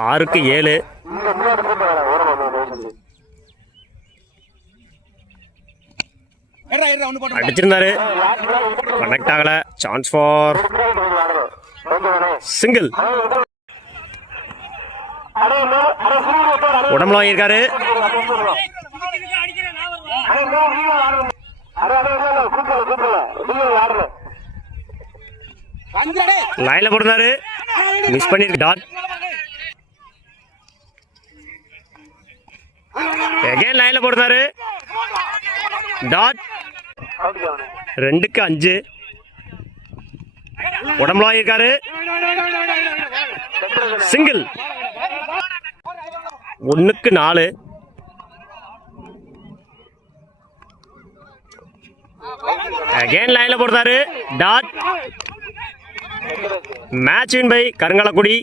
6க்கு 7. அடிச்சிருந்தாரு, connect ஆகல. Chance for single. உடம்புல வாங்கியிருக்காரு. லைன்ல போடுறாரு, மிஸ் பண்ணிருக்கு. டாட். அகைன் லைன்ல போடுறாரு. டாட். 2க்கு 5. உடம்புல வாங்கியிருக்காரு. சிங்கிள். 1க்கு 4. அகைன் லைன்ல போடுறாரு. டாட். Match win by கருங்கலக்குடி.